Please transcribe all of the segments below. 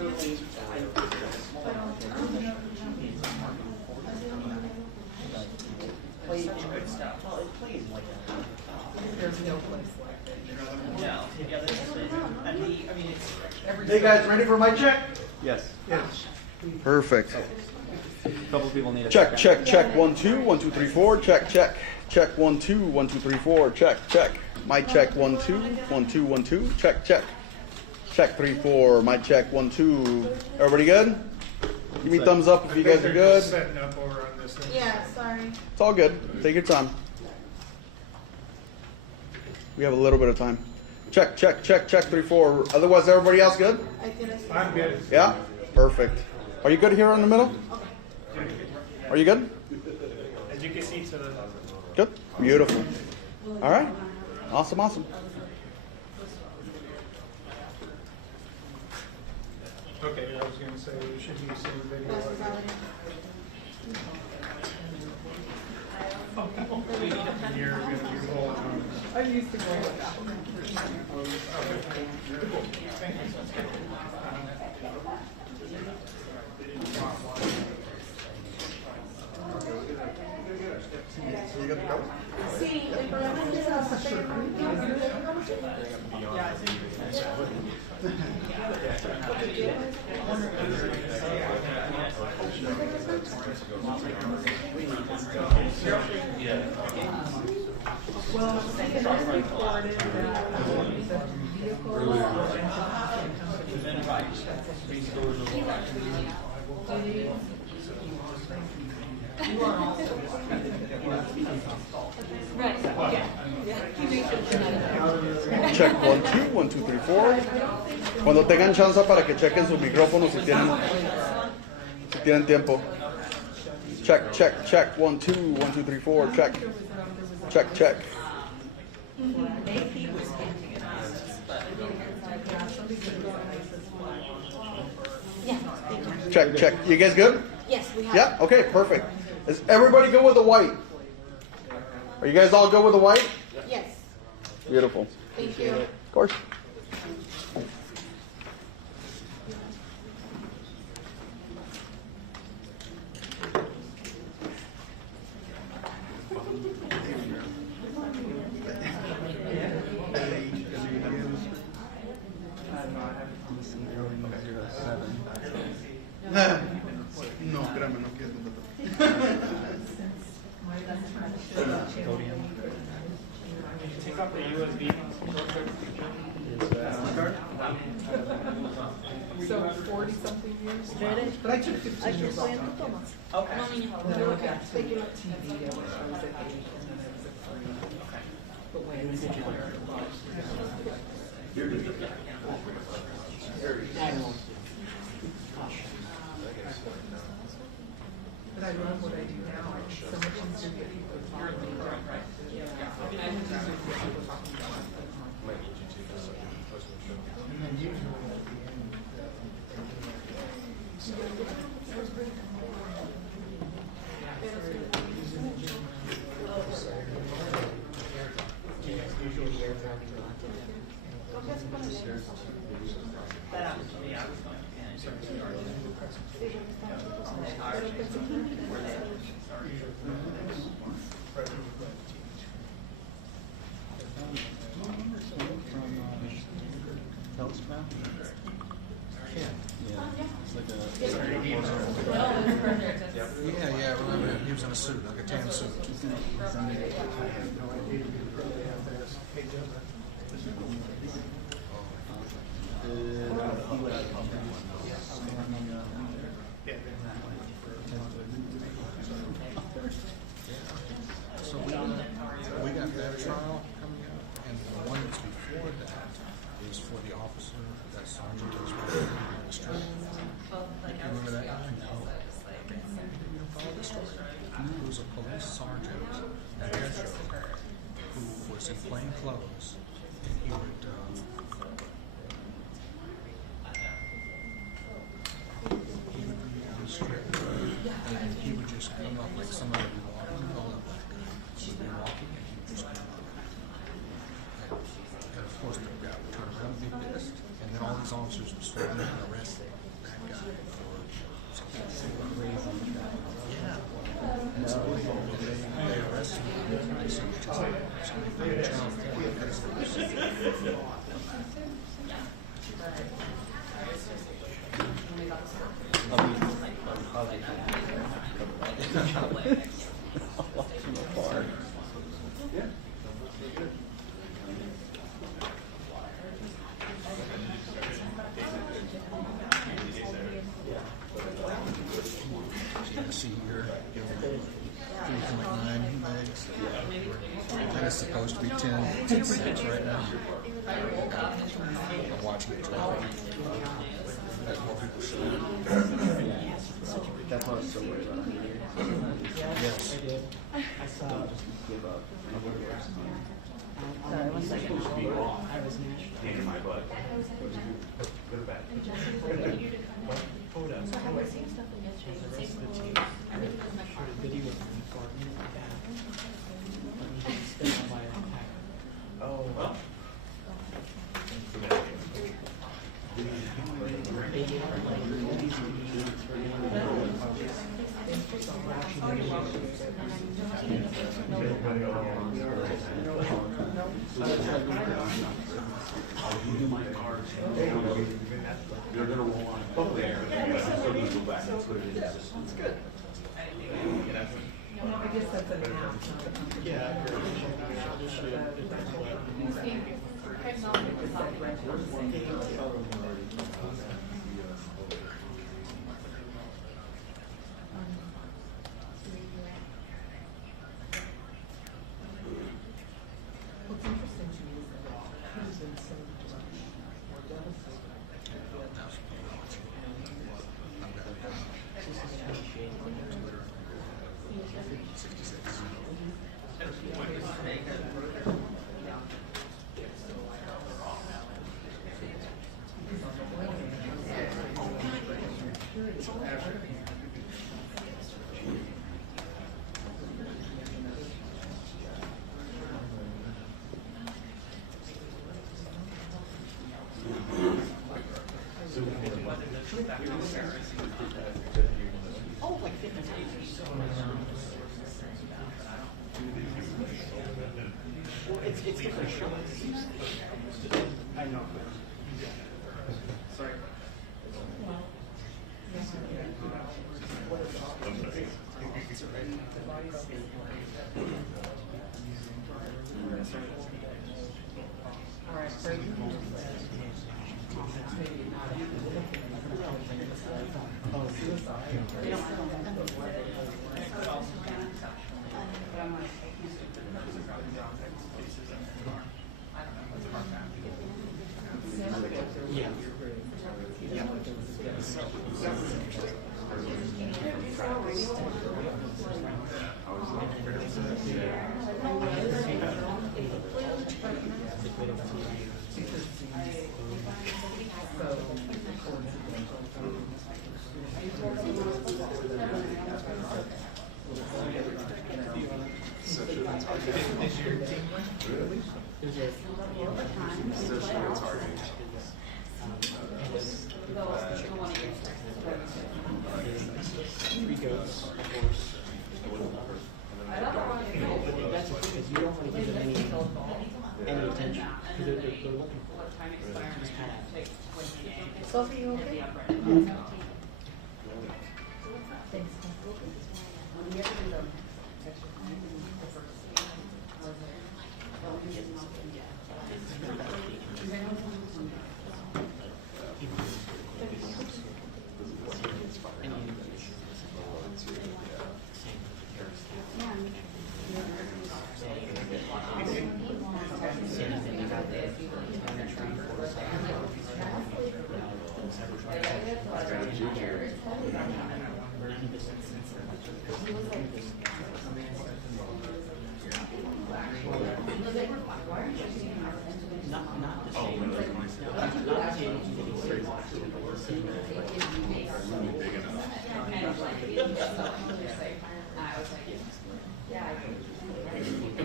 There's no place like that. Hey guys, ready for my check? Yes. Yes. Perfect. A couple of people need a Check, second. check, check. 1 2 1 2 3 4. Check, check. Check 1 2 1 2 3 4. Check, check. My check 1 2 1 2 1 2. Check, check. Check 3 4. My check 1 2. Everybody good? Give me thumbs up if you guys are good. Setting up over on this thing. Yeah, sorry. It's all good. Take your time. We have a little bit of time. Check, check, check, check 3 4. Otherwise, everybody else good? I'm good. Yeah? Perfect. Are you good here in the middle? Are you good? As you can see to the Good. Beautiful. All right. Awesome, awesome. okay, I was gonna say we should use some video. You're gonna be rolling on this. I used to go with that. Sí, el problema es que se las hace. Well, it is reported that Check 1 2 1 2 3 4. Cuando tengan chance para que chequen sus micrófonos si tienen tiempo. Check, check, check 1 2 1 2 3 4. Check. Check, check. Check, check. You guys good? Yes, we have. Yeah? Okay, perfect. Is everybody good with the white? Are you guys all good with the white? Yes. Beautiful. Thank you. Of course. No, espérame, no quiero. Take off the USB real quick. so 40 something years. But I took 15 years off. Okay. No, niña. Okay. TV, I wish I was at 8 and then it was at 3. But when it's where it was. But I love what I do now. It's so much easier to get people to talk to me. Yeah. I mean, I have to get people talking about it. And usually Yeah, remember he was in a suit, like a tan suit. So we got that trial coming up, and the one that's before that is for the officer, that sergeant that was working on the street. You remember that guy? No. You don't follow the story. He was a police sergeant at air show who was in plain clothes, and he would be on the strip, and he would just come up like somebody would be walking, hold up like he'd be walking, and he would just come up. And of course the guy would turn around and be pissed, and then all these officers would start getting arrested. From afar. See here, 3.9 megs. And it's supposed to be 10.6 right now. I'm watching it drop. That's more people should. That's what I was so worried about. Yes. I saw. Give up. Sorry, 1 second. I was national. In my butt. Hold up. So have we seen stuff in The rest of the yesterday? team. I showed a video of me for a minute and a half. Let me just stay on my attack. Oh, well. They're gonna roll on up there, but so these go back and put it in the system. That's good. I guess that's an app. Yeah. What's interesting to me is that he's been so much more devastated. It's different shots. I know. Sorry. All right, so you can maybe not Yeah. Three goats, a horse. That's the thing is you don't want to give them any attention because they're looking for it. Just kind of. Sophie, you okay? Thanks.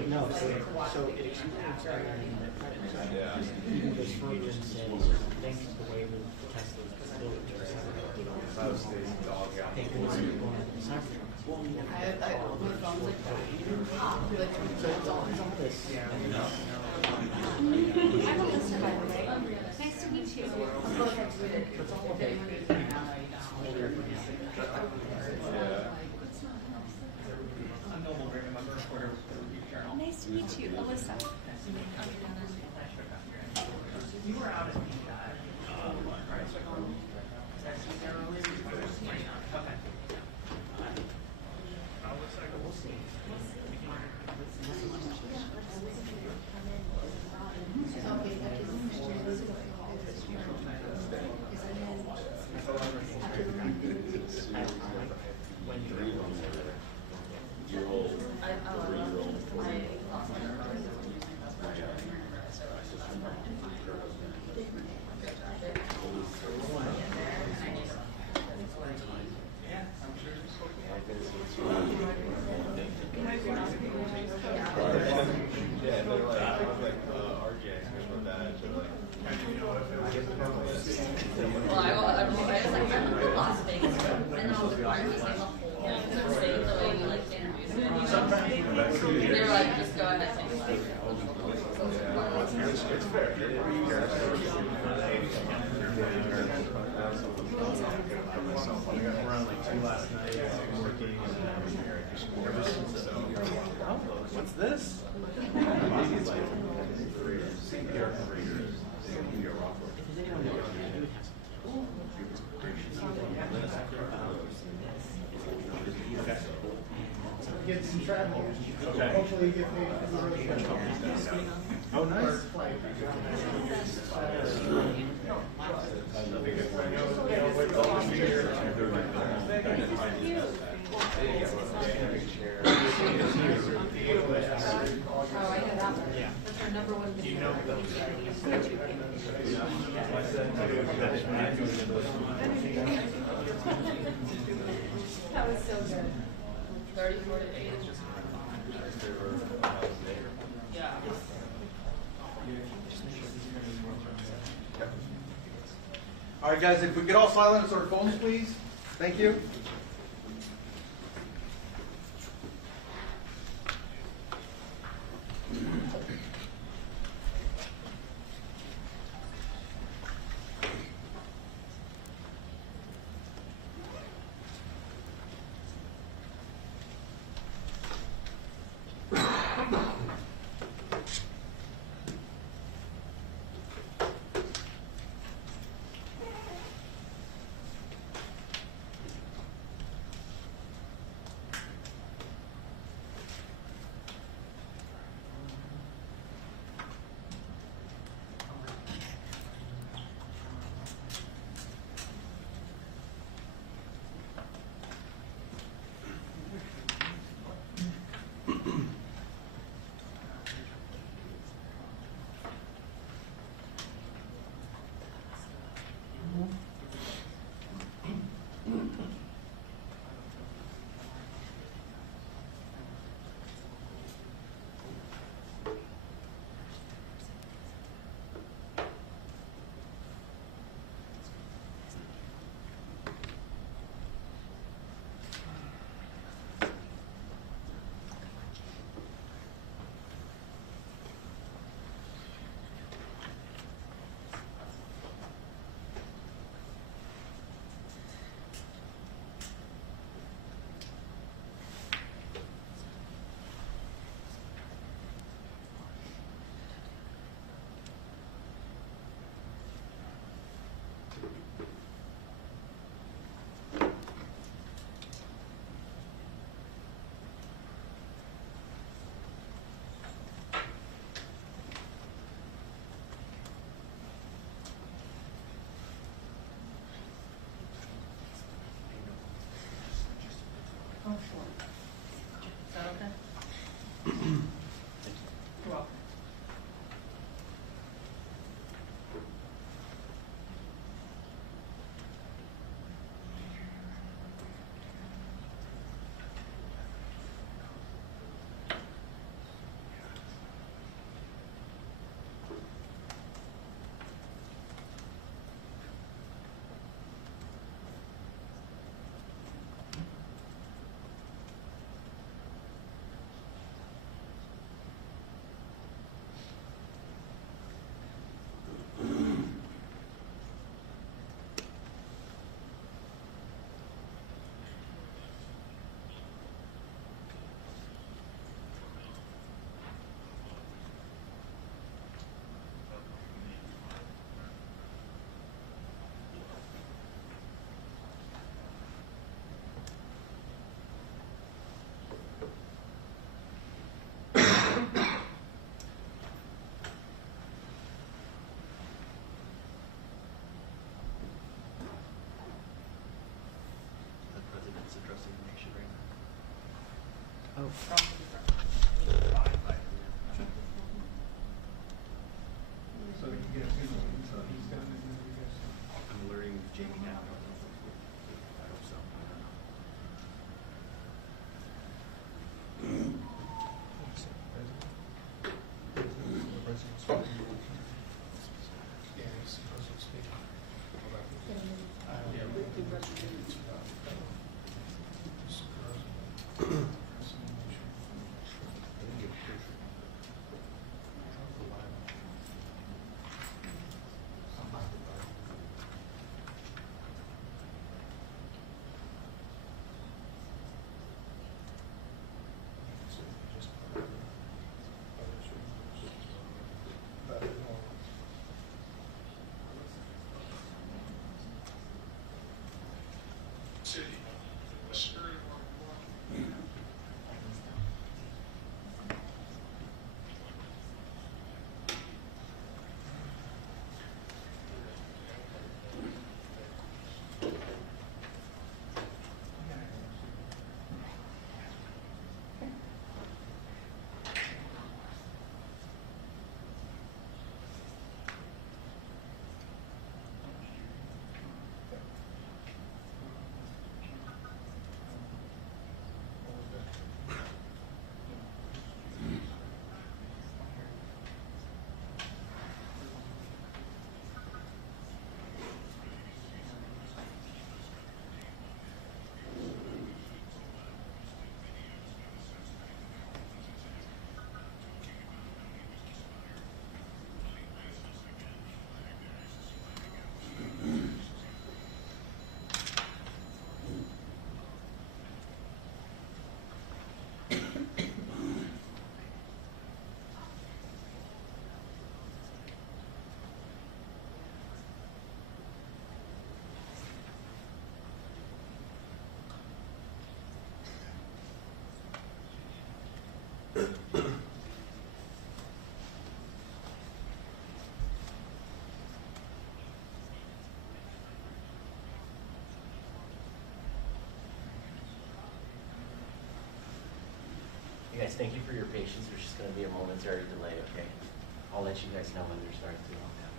No, so it excludes everything that credit. Even goes further and says, thanks to the way that Tesla built their Cybertruck. Thank goodness we're going to the Cybertruck. Nice to meet you. Nice to meet you, Alyssa. You were out at Well, I was like, I went to Las Vegas, and then I was required to say the whole state the way we like introduced it. They were like, just go ahead and say It's fair. I got around like 2 last night, working, and ever since so, oh, what's this? Baby's like CPR readers. Get some travel. Okay. Hopefully you get paid for the road. Oh, nice. That's our number one That was so good. 34 to 8. Yeah. All right, guys, if we could all silence our phones, please. Thank you. Oh, sure. Is that okay? You're welcome. Oh. So they can get, so he's done and then we guys. I'm learning Jamie now. I hope so. Yeah, he's supposed to speak. You guys, thank you for your patience. There's just going to be a momentary delay, okay? I'll let you guys know when they're starting to lock down.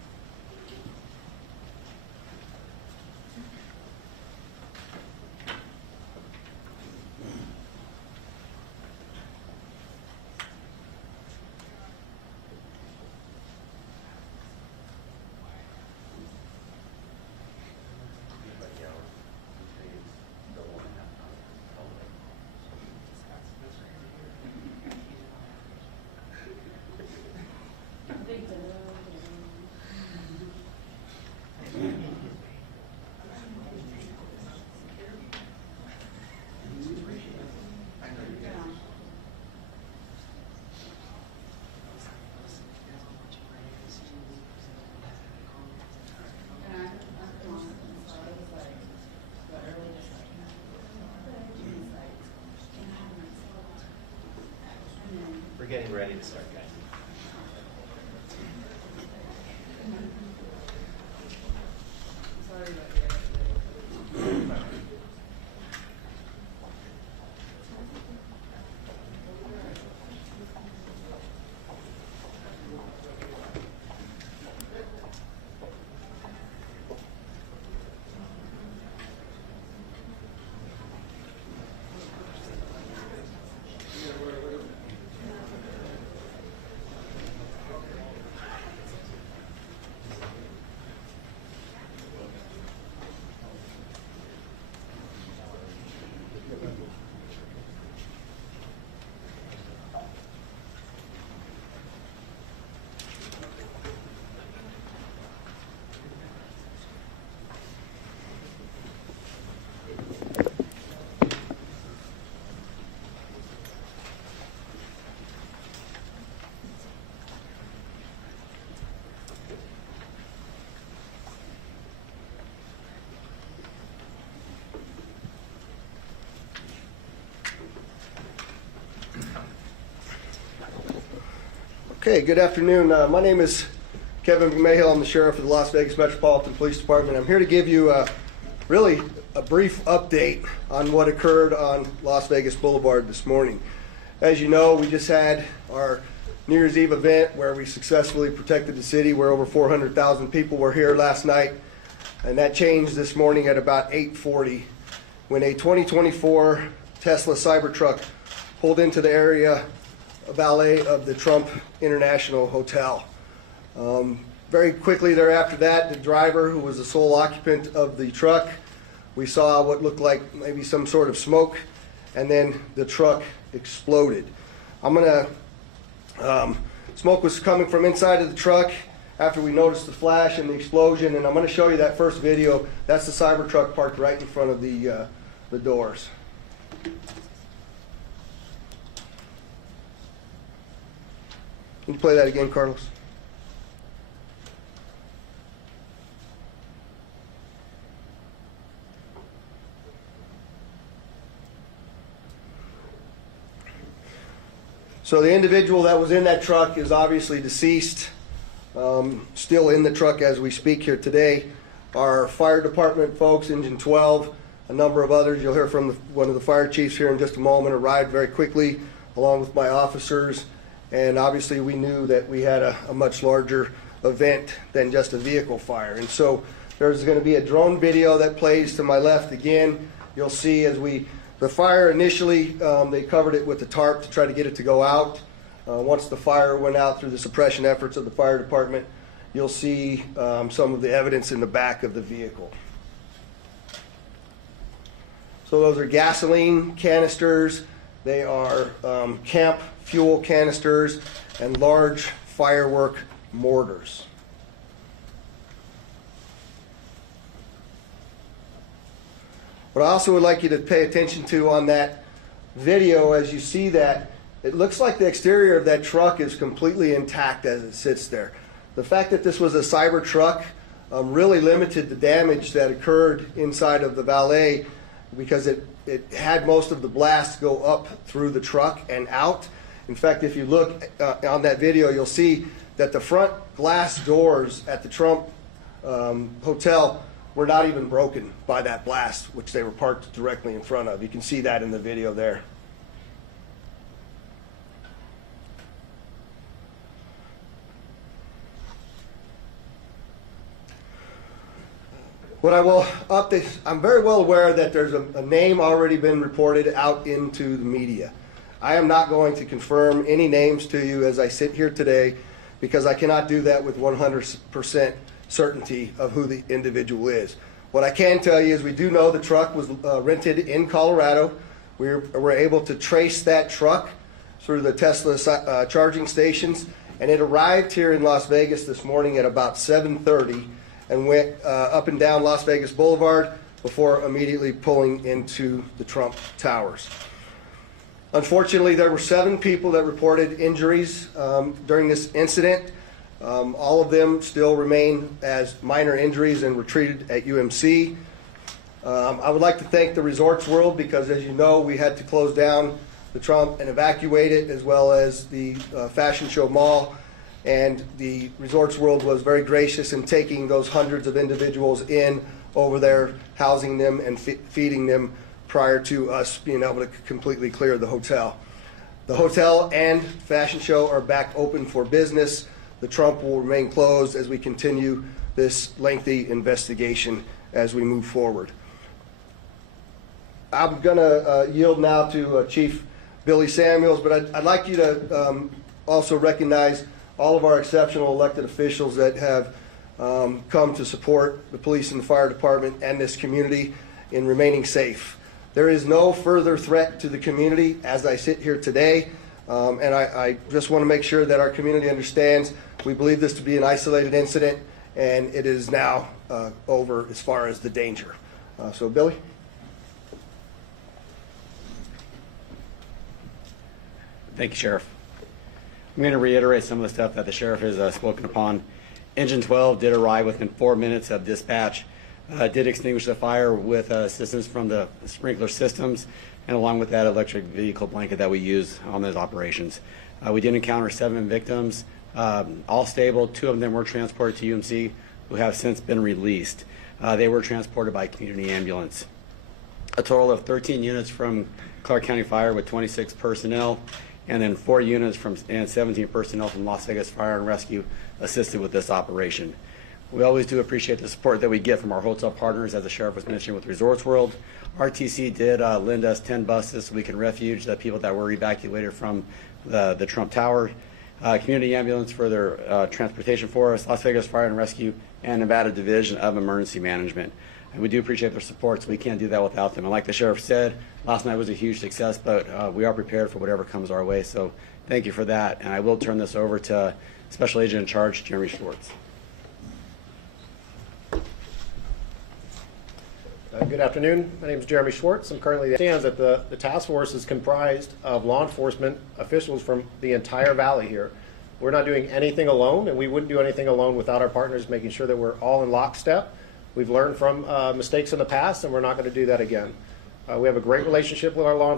We're getting ready to start, guys. Okay, good afternoon. My name is Kevin McMahill. I'm the sheriff of the Las Vegas Metropolitan Police Department. I'm here to give you really a brief update on what occurred on Las Vegas Boulevard this morning. As you know, we just had our New Year's Eve event where we successfully protected the city, where over 400,000 people were here last night. And that changed this morning at about 8:40 when a 2024 Tesla Cybertruck pulled into the area valet of the Trump International Hotel. Very quickly thereafter that, the driver, who was the sole occupant of the truck, we saw what looked like maybe some sort of smoke, and then the truck exploded. Smoke was coming from inside of the truck after we noticed the flash and the explosion, and I'm going to show you that first video. That's the Cybertruck parked right in front of the doors. Can you play that again, Carlos? So the individual that was in that truck is obviously deceased, still in the truck as we speak here today. Our fire department folks, Engine 12, a number of others, you'll hear from one of the fire chiefs here in just a moment, arrived very quickly along with my officers. And obviously we knew that we had a much larger event than just a vehicle fire. And so there's going to be a drone video that plays to my left again. You'll see as the fire initially, they covered it with the tarp to try to get it to go out. Once the fire went out through the suppression efforts of the fire department, you'll see some of the evidence in the back of the vehicle. So those are gasoline canisters. They are camp fuel canisters and large firework mortars. What I also would like you to pay attention to on that video, as you see that, it looks like the exterior of that truck is completely intact as it sits there. The fact that this was a Cybertruck really limited the damage that occurred inside of the valet, because it had most of the blasts go up through the truck and out. In fact, if you look on that video, you'll see that the front glass doors at the Trump Hotel were not even broken by that blast, which they were parked directly in front of. You can see that in the video there. What I will update, I'm very well aware that there's a name already been reported out into the media. I am not going to confirm any names to you as I sit here today, because I cannot do that with 100% certainty of who the individual is. What I can tell you is we do know the truck was rented in Colorado. We were able to trace that truck through the Tesla charging stations, and it arrived here in Las Vegas this morning at about 7:30 and went up and down Las Vegas Boulevard before immediately pulling into the Trump Towers. Unfortunately, there were 7 people that reported injuries during this incident. All of them still remain as minor injuries and were treated at UMC. I would like to thank the Resorts World, because as you know, we had to close down the Trump and evacuate it, as well as the Fashion Show Mall. And the Resorts World was very gracious in taking those hundreds of individuals in over there, housing them and feeding them prior to us being able to completely clear the hotel. The hotel and Fashion Show are back open for business. The Trump will remain closed as we continue this lengthy investigation as we move forward. I'm going to yield now to Chief Billy Samuels, but I'd like you to also recognize all of our exceptional elected officials that have come to support the police and the fire department and this community in remaining safe. There is no further threat to the community as I sit here today, and I just want to make sure that our community understands we believe this to be an isolated incident, and it is now over as far as the danger. So, Billy? Thank you, Sheriff. I'm going to reiterate some of the stuff that the Sheriff has spoken upon. Engine 12 did arrive within 4 minutes of dispatch, did extinguish the fire with assistance from the sprinkler systems, and along with that electric vehicle blanket that we use on those operations. We did encounter 7 victims, all stable. 2 of them were transported to UMC, who have since been released. They were transported by community ambulance. a total of 13 units from Clark County Fire with 26 personnel, and then 4 units and 17 personnel from Las Vegas Fire and Rescue assisted with this operation. We always do appreciate the support that we get from our hotel partners, as the sheriff was mentioning with Resorts World. RTC did lend us 10 buses so we can refuge the people that were evacuated from the Trump Tower. Community Ambulance for their transportation for us, Las Vegas Fire and Rescue, and Nevada Division of Emergency Management. And we do appreciate their support, so we can't do that without them. And like the sheriff said, last night was a huge success, but we are prepared for whatever comes our way. So thank you for that. And I will turn this over to Special Agent in Charge, Jeremy Schwartz. Good afternoon. My name is Jeremy Schwartz. I'm currently stands that the task force is comprised of law enforcement officials from the entire valley here. We're not doing anything alone, and we wouldn't do anything alone without our partners, making sure that we're all in lockstep. We've learned from mistakes in the past, and we're not going to do that again. We have a great relationship with our law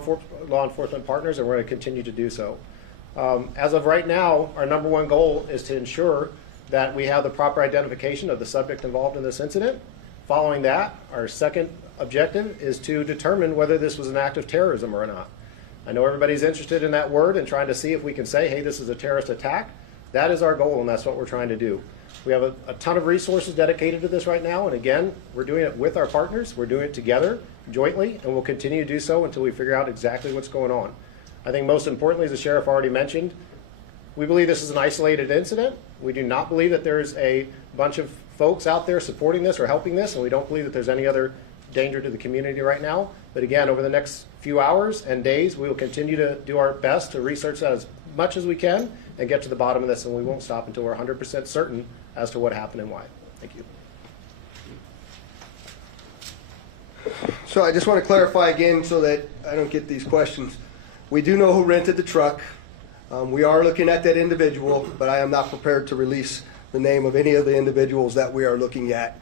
enforcement partners, and we're going to continue to do so. As of right now, our number one goal is to ensure that we have the proper identification of the subject involved in this incident. Following that, our second objective is to determine whether this was an act of terrorism or not. I know everybody's interested in that word and trying to see if we can say, hey, this is a terrorist attack. That is our goal, and that's what we're trying to do. We have a ton of resources dedicated to this right now, and again, we're doing it with our partners. We're doing it together, jointly, and we'll continue to do so until we figure out exactly what's going on. I think most importantly, as the sheriff already mentioned, we believe this is an isolated incident. We do not believe that there's a bunch of folks out there supporting this or helping this, and we don't believe that there's any other danger to the community right now. But again, over the next few hours and days, we will continue to do our best to research that as much as we can and get to the bottom of this, and we won't stop until we're 100% certain as to what happened and why. Thank you. So I just want to clarify again so that I don't get these questions. We do know who rented the truck. We are looking at that individual, but I am not prepared to release the name of any of the individuals that we are looking at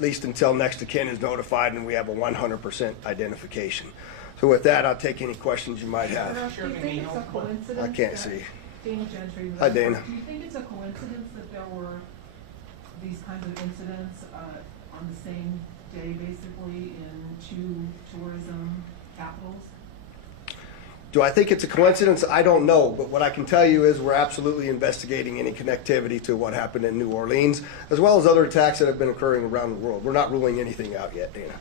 least until next of kin is notified and we have a 100% identification. So with that, I'll take any questions you might have. Do you think it's a coincidence? I can't see. Dana Gentry. Hi, Dana. Do you think it's a coincidence that there were these kinds of incidents on the same day, basically, in two tourism capitals? Do I think it's a coincidence? I don't know, but what I can tell you is we're absolutely investigating any connectivity to what happened in New Orleans, as well as other attacks that have been occurring around the world. We're not ruling anything out yet, Dana.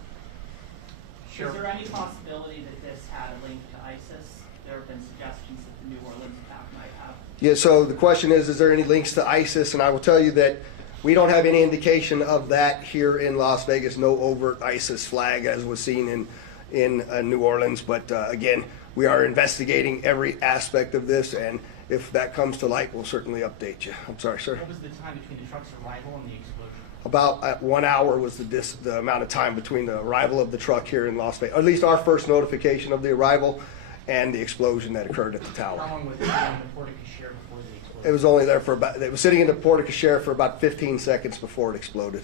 Sure. Is there any possibility that this had a link to ISIS? There have been suggestions that the New Orleans attack might have. Yeah, so the question is there any links to ISIS? And I will tell you that we don't have any indication of that here in Las Vegas, no overt ISIS flag as was seen in New Orleans. But again, we are investigating every aspect of this, and if that comes to light, we'll certainly update you. I'm sorry, sir. What was the time between the truck's arrival and the explosion? About 1 hour was the amount of time between the arrival of the truck here in Las Vegas, or at least our first notification of the arrival and the explosion that occurred at the tower. How long was it in the porte-cochere before the explosion? It was only there for about, it was sitting in the porte-cochere for about 15 seconds before it exploded.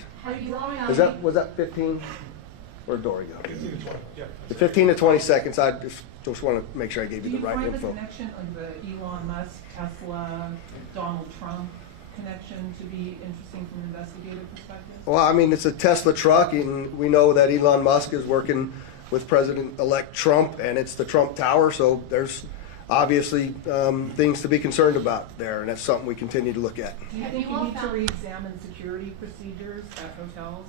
Was that 15? Where'd Dory go? 15 to 20, yeah. The 15 to 20 seconds, I just want to make sure I gave you the right info. Do you find the connection of the Elon Musk, Tesla, Donald Trump connection to be interesting from an investigative perspective? Well, I mean, it's a Tesla truck, and we know that Elon Musk is working with President-elect Trump, and it's the Trump Tower, so there's obviously things to be concerned about there, and that's something we continue to look at. Do you think you need to re-examine security procedures at hotels?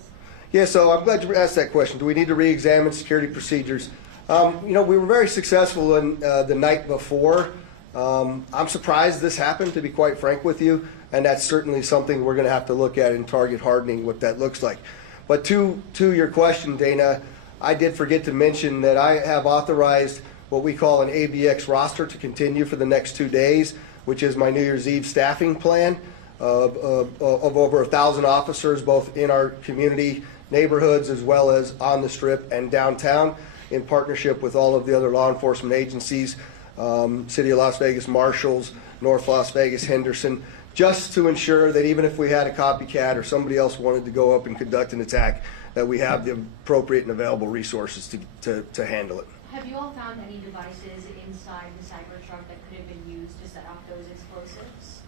Yeah, so I'm glad you asked that question. Do we need to re-examine security procedures? We were very successful in the night before. I'm surprised this happened, to be quite frank with you, and that's certainly something we're going to have to look at in target hardening, what that looks like. But to your question, Dana, I did forget to mention that I have authorized what we call an ABX roster to continue for the next 2 days, which is my New Year's Eve staffing plan of over 1,000 officers, both in our community neighborhoods as well as on the Strip and downtown, in partnership with all of the other law enforcement agencies, City of Las Vegas Marshals, North Las Vegas, Henderson, just to ensure that even if we had a copycat or somebody else wanted to go up and conduct an attack, that we have the appropriate and available resources to handle it. Have you all found any devices inside the Cybertruck that could have been used to set off those explosives?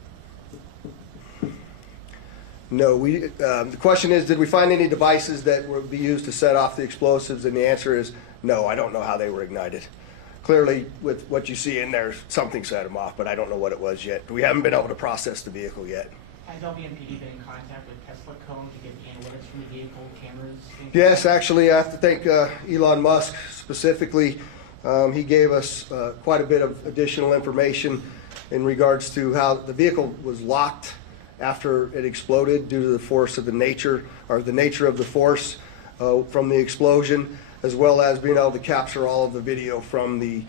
No, the question is, did we find any devices that would be used to set off the explosives? And the answer is no, I don't know how they were ignited. Clearly, with what you see in there, something set them off, but I don't know what it was yet. We haven't been able to process the vehicle yet. Has LBMPD been in contact with Tesla to get analytics from the vehicle, cameras? Yes, actually, I have to thank Elon Musk specifically. He gave us quite a bit of additional information in regards to how the vehicle was locked after it exploded due to the force of the nature of the force from the explosion, as well as being able to capture all of the video from the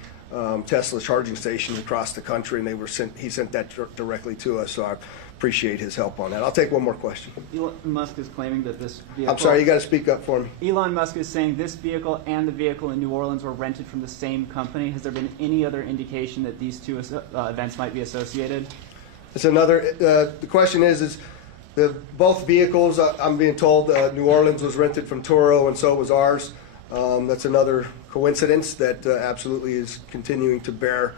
Tesla charging stations across the country, and he sent that directly to us, so I appreciate his help on that. I'll take one more question. Elon Musk is claiming that this vehicle... I'm sorry, you got to speak up for me. Elon Musk is saying this vehicle and the vehicle in New Orleans were rented from the same company. Has there been any other indication that these two events might be associated? It's another, the question is both vehicles, I'm being told New Orleans was rented from Toro and so was ours. That's another coincidence that absolutely is continuing to bear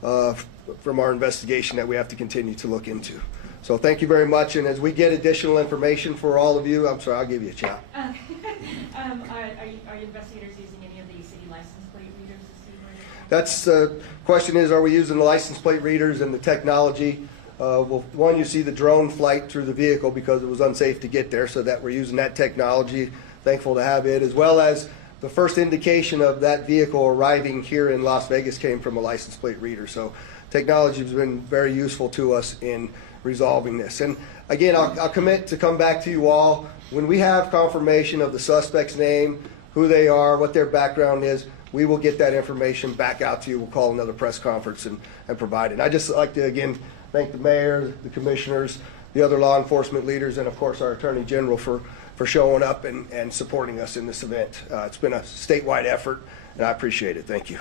from our investigation that we have to continue to look into. So thank you very much, and as we get additional information for all of you, I'm sorry, I'll give you a chat. Are you investigators using any of the city license plate readers to see where they're That's the question is, are we using the license plate readers and the technology? Well, one, you see the drone flight through the vehicle because it was unsafe to get there, so that we're using that technology. Thankful to have it, as well as the first indication of that vehicle arriving here in Las Vegas came from a license plate reader. So technology has been very useful to us in resolving this. And again, I'll commit to come back to you all when we have confirmation of the suspect's name, who they are, what their background is. We will get that information back out to you. We'll call another press conference and provide it. I just like to again thank the mayor, the commissioners, the other law enforcement leaders, and of course our attorney general for showing up and supporting us in this event. It's been a statewide effort, and I appreciate it. Thank you.